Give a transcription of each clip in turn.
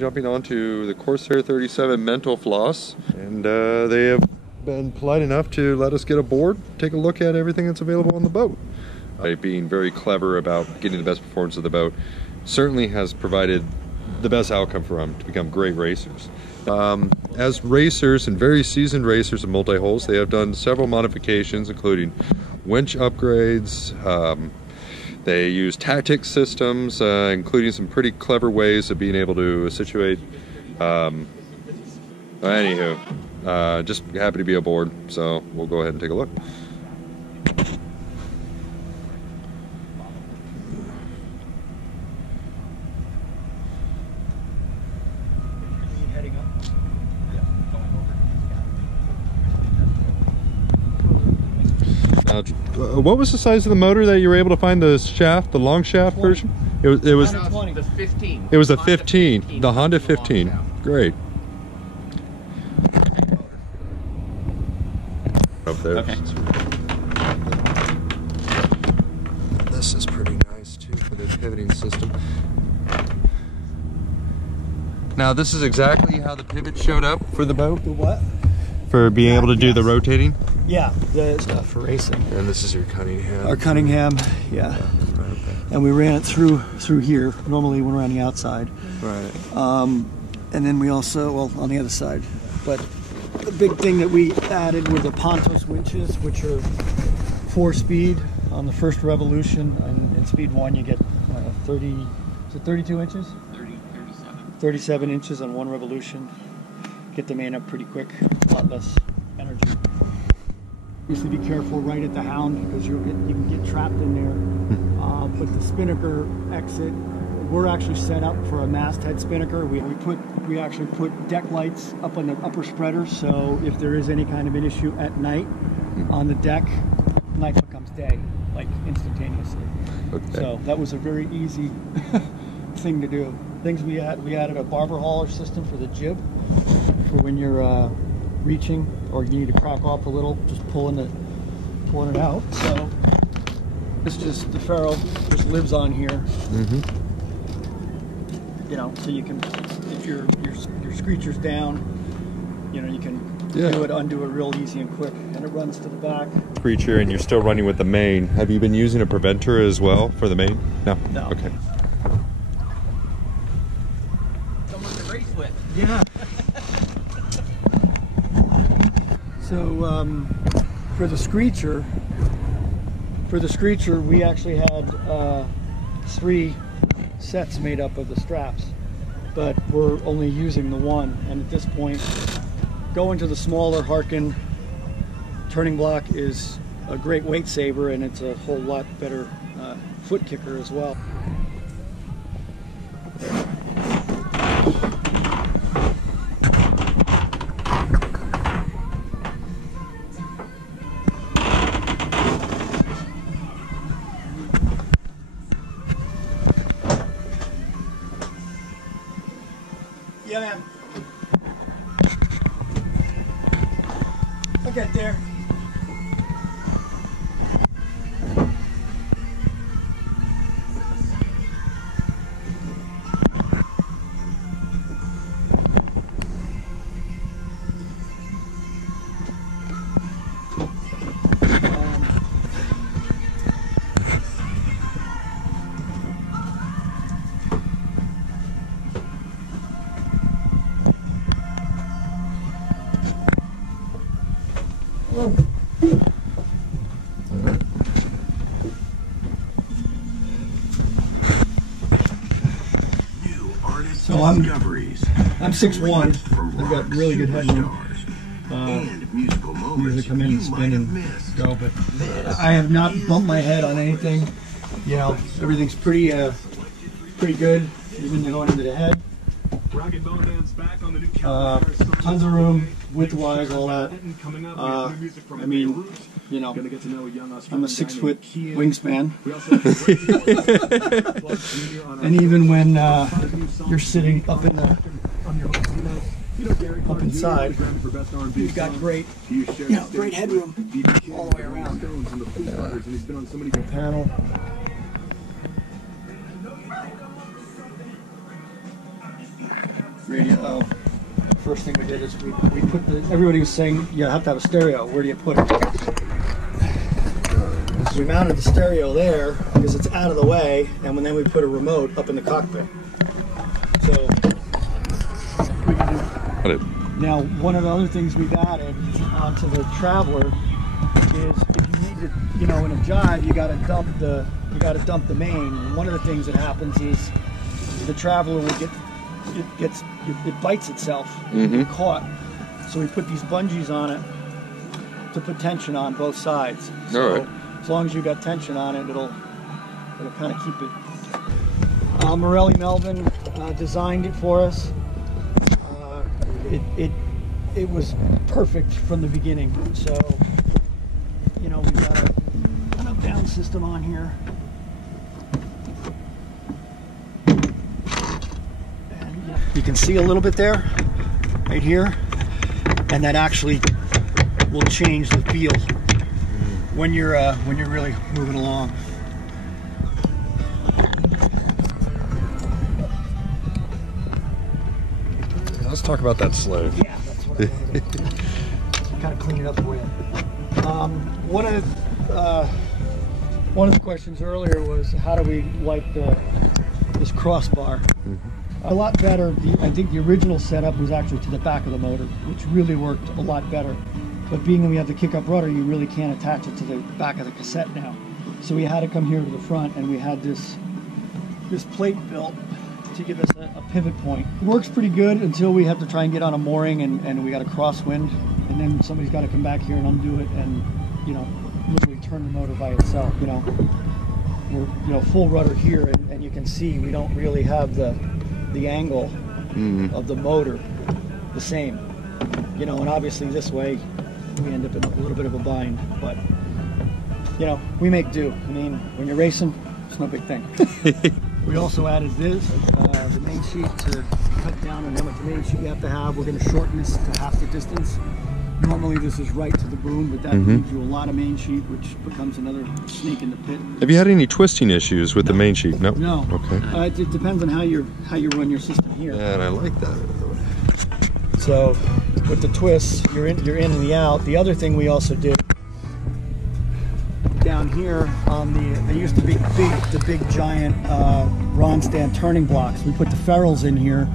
jumping onto the Corsair 37 Mental Floss, and they have been polite enough to let us get aboard, take a look at everything that's available on the boat. By being very clever about getting the best performance of the boat, certainly has provided the best outcome for them to become great racers. As racers and very seasoned racers of multi-hulls, they have done several modifications, including winch upgrades. They use tactics systems, including some pretty clever ways of being able to situate. Anywho, just happy to be aboard, so we'll go ahead and take a look. What was the size of the motor that you were able to find the shaft, the long shaft 20. Version? It was the 15. It was the 15, the Honda 15. Great. Up there. Okay. This is pretty nice too for the pivoting system. Now this is exactly how the pivot showed up for the boat. The what? For being able to do the rotating. Yeah, the stuff for racing. And this is your Cunningham. Our Cunningham, yeah. Right, okay. And we ran it through here. Normally when we're on the outside. Right. And then we also, well, on the other side. But the big thing that we added were the Pontos winches, which are 4-speed on the first revolution. And in speed 1, you get 32 inches? 37 inches on 1 revolution. Get the main up pretty quick, a lot less energy. Obviously be careful right at the hound because you can get trapped in there. But the spinnaker exit, we're actually set up for a masthead spinnaker. We actually put deck lights up on the upper spreader, so if there is any kind of an issue at night on the deck, night becomes day, like instantaneously. Okay. So that was a very easy thing to do. Things we added a barber hauler system for the jib, for when you're reaching or you need to crack off a little, just pulling it out. So it's just the ferrule just lives on here. Mm-hmm. You know, so you can, if your screecher's down, you know, you can undo it real easy and quick, and it runs to the back. Screecher, and you're still running with the main. Have you been using a preventer as well for the main? No. No. Okay. Someone to race with. Yeah. So for the screecher, we actually had 3 sets made up of the straps, but we're only using the one. And at this point, going to the smaller Harkin turning block is a great weight saver, and it's a whole lot better foot kicker as well. Yeah, man. I'll get there. So I'm 6'1". I've got really good headroom. Usually come in and spin and go, but I have not bumped my head on anything. You know, everything's pretty good, even going into the head. Tons of room, width-wise, all that. I mean, you know, I'm a 6-foot wingspan. And even when you're sitting up in the up inside, you've got great, great headroom all the way around. The panel. radio. Oh, first thing we did is we put the. Everybody was saying you have to have a stereo. Where do you put it? So we mounted the stereo there because it's out of the way, and then we put a remote up in the cockpit. So we can do. Now, one of the other things we've added onto the Traveler is if you need to, you know, in a jive, you got to dump the main. And one of the things that happens is the Traveler will it bites itself, get caught. So we put these bungees on it to put tension on both sides. So as long as you got tension on it, it'll kind of keep it. Morelli Melvin designed it for us. It was perfect from the beginning. So, you know, we've got a kind of down system on here. And you can see a little bit there, right here, and that actually will change the feel when you're really moving along. Let's talk about that slave. Yeah, that's what I wanted to kind of clean it up for you. One of the questions earlier was how do we like this crossbar? A lot better. I think the original setup was actually to the back of the motor, which really worked a lot better. But being that we have the kick-up rudder, you really can't attach it to the back of the cassette now. So we had to come here to the front, and we had this plate built to give us a pivot point. It works pretty good until we have to try and get on a mooring and we got a crosswind, and then somebody's got to come back here and undo it and, you know, literally turn the motor by itself. You know, we're full rudder here, and you can see we don't really have the angle of the motor the same. You know, and obviously this way we end up in a little bit of a bind, but you know, we make do. I mean, when you're racing, it's no big thing. We also added this, the main sheet, to cut down on how much main sheet you have to have. We're going to shorten this to half the distance. Normally this is right to the boom, but that leaves you a lot of main sheet, which becomes another snake in the pit. Have you had any twisting issues with the main sheet? No. No. Okay. It depends on how you run your system here. Yeah, and I like that. So with the twists, you're in and the out. The other thing we also did down here on they used to be the big giant Ronstand turning blocks. We put the ferrules in here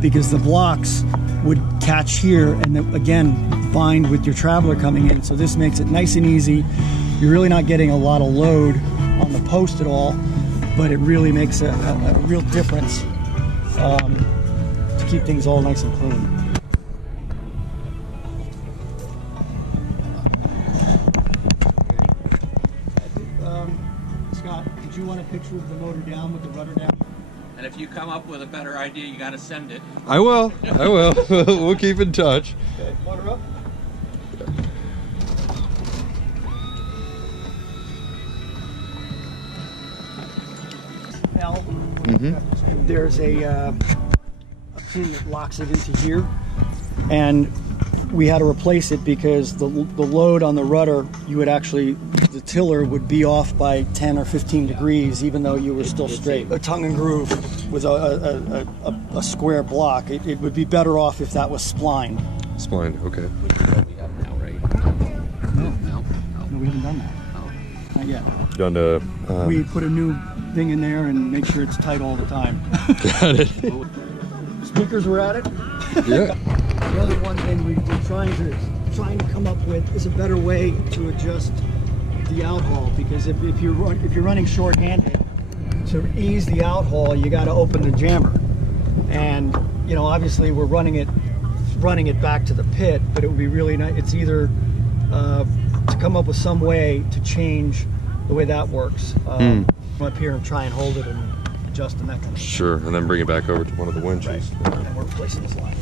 because the blocks would catch here and then, again, bind with your Traveler coming in. So this makes it nice and easy. You're really not getting a lot of load on the post at all, but it really makes a real difference to keep things all nice and clean. Scott, did you want a picture of the motor down with the rudder down? And if you come up with a better idea, you got to send it. I will. We'll keep in touch. Okay, motor up. L. There's a pin that locks it into here, and we had to replace it because the load on the rudder, the tiller would be off by 10 or 15 degrees, even though you were still straight. A tongue and groove with a square block. It would be better off if that was splined. Splined, okay. Which is what we have now, right? No, we haven't done that. Oh. Not yet. Done to, we put a new thing in there and make sure it's tight all the time. Got it. Speakers were at it. Yeah. The other one thing we're trying to come up with is a better way to adjust the out haul, because if you're running short-handed, to ease the out haul, you got to open the jammer, and you know, obviously we're running it back to the pit, but it would be really nice. It's either to come up with some way to change the way that works. Come up here and try and hold it and adjust the mechanism. Sure, and then bring it back over to one of the winches. Right. And we're replacing this line.